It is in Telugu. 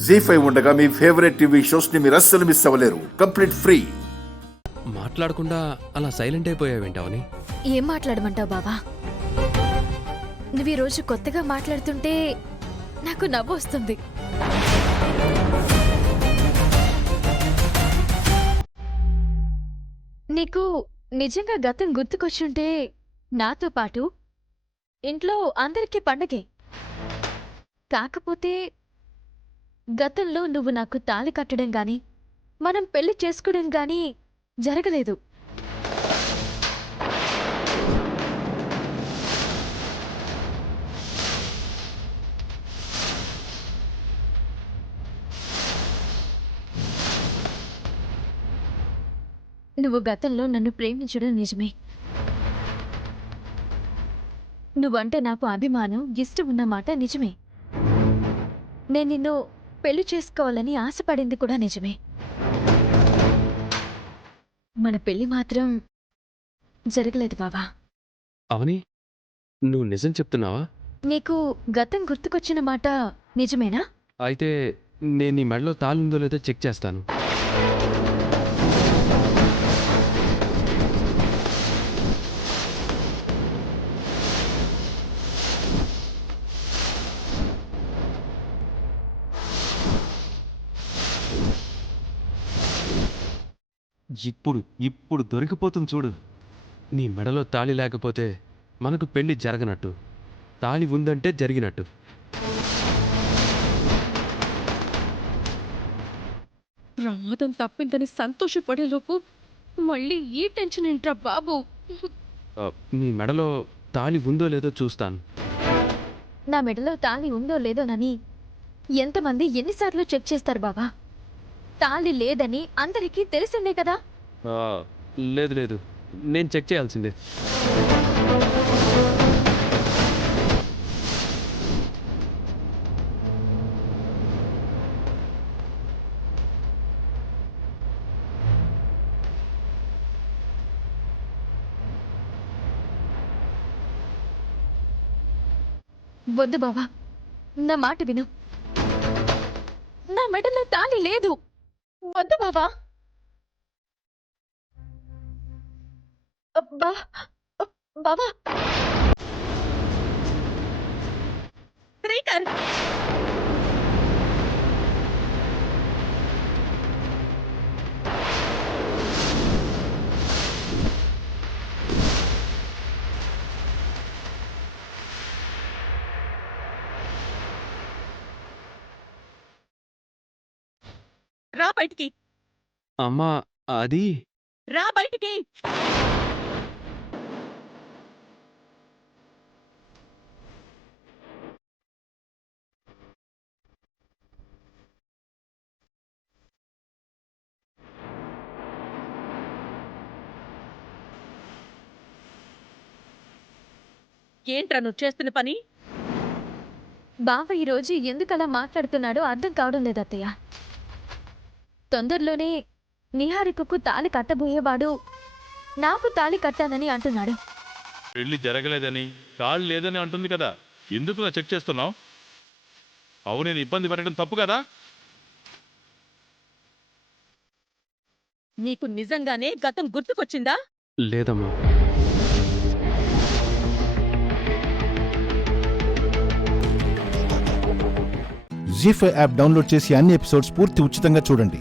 జీ5 ఉండగా మీ ఫేవరెట్ టీవీ షోస్ ని మీరు అస్సలు మిస్ అవ్వలేరు. Complete free. మాట్లాడకుండా అలా సైలెంట్ అయిపోయావేంటావని? ఏం మాట్లాడమంటావు బావా? నువ్వు ఈరోజు కొత్తగా మాట్లాడుతుంటే నాకు నవ్వు వస్తుంది. నీకు నిజంగా గతం గుర్తుకొచ్చుంటే నాతో పాటు ఇంట్లో అందరికీ పండగే. కాకపోతే గతంలో నువ్వు నాకు తాళి కట్టడం గాని మనం పెళ్లి చేసుకోవడం గాని జరగలేదు. నువ్వు గతంలో నన్ను ప్రేమించడం నిజమే. నువ్వంటే నాకు అభిమానం, ఇష్టం ఉన్నమాట నిజమే. నేను నిన్ను పెళ్లి చేసుకోవాలని ఆశపడింది కూడా నిజమే. మన పెళ్లి మాత్రం జరగలేదు బావా. అవని, నువ్వు నిజం చెప్తున్నావా? నీకు గతం గుర్తుకొచ్చిన మాట నిజమేనా? అయితే నేను నీ మెడలో తాళుందో లేదో చెక్ చేస్తాను. ఇప్పుడు దొరికిపోతుంది చూడు. నీ మెడలో తాళి లేకపోతే మనకు పెళ్లి జరగనట్టు, తాళి ఉందంటే జరిగినట్టు. ప్రమాదం తప్పిందని సంతోషపడేలోపు మళ్ళీ ఈ టెన్షన్ ఏంట్రా బాబు? నీ మెడలో తాళి ఉందో లేదో చూస్తాను. నా మెడలో తాళి ఉందో లేదోనని ఎంతమంది ఎన్నిసార్లు చెక్ చేస్తారు బావా? తాళి లేదని అందరికీ తెలిసిందే కదా. లేదు లేదు, నేను చెక్ చేయాల్సిందే. వద్దు బావా, నా మాట విను. నా మెడలో తాళి లేదు. వద్దు బావా. అబ్బా, బావా. శ్రీకర్, రా బయటికి. అమ్మా, అది రా బయటికి. ఏంట్రా నువ్వు చేస్తున్న పని? బావ ఈరోజు ఎందుకలా మాట్లాడుతున్నాడో అర్థం కావడం లేదు అత్తయ్య. తొందరలోనే నిహారికకు తాళి కట్టబోయేవాడు నాకు తాళి కట్టానని అంటున్నాడు. పెళ్లి జరగలేదని, తాళి లేదని అంటుంది కదా, ఎందుకు చెక్ చేస్తున్నావు? అవును, ఇబ్బంది పెట్టడం తప్పు కదా. నీకు నిజంగానే గతం గుర్తుకొచ్చిందా? లేదమ్మా. జీ5 యాప్ డౌన్లోడ్ చేసి అన్ని ఎపిసోడ్స్ పూర్తి ఉచితంగా చూడండి.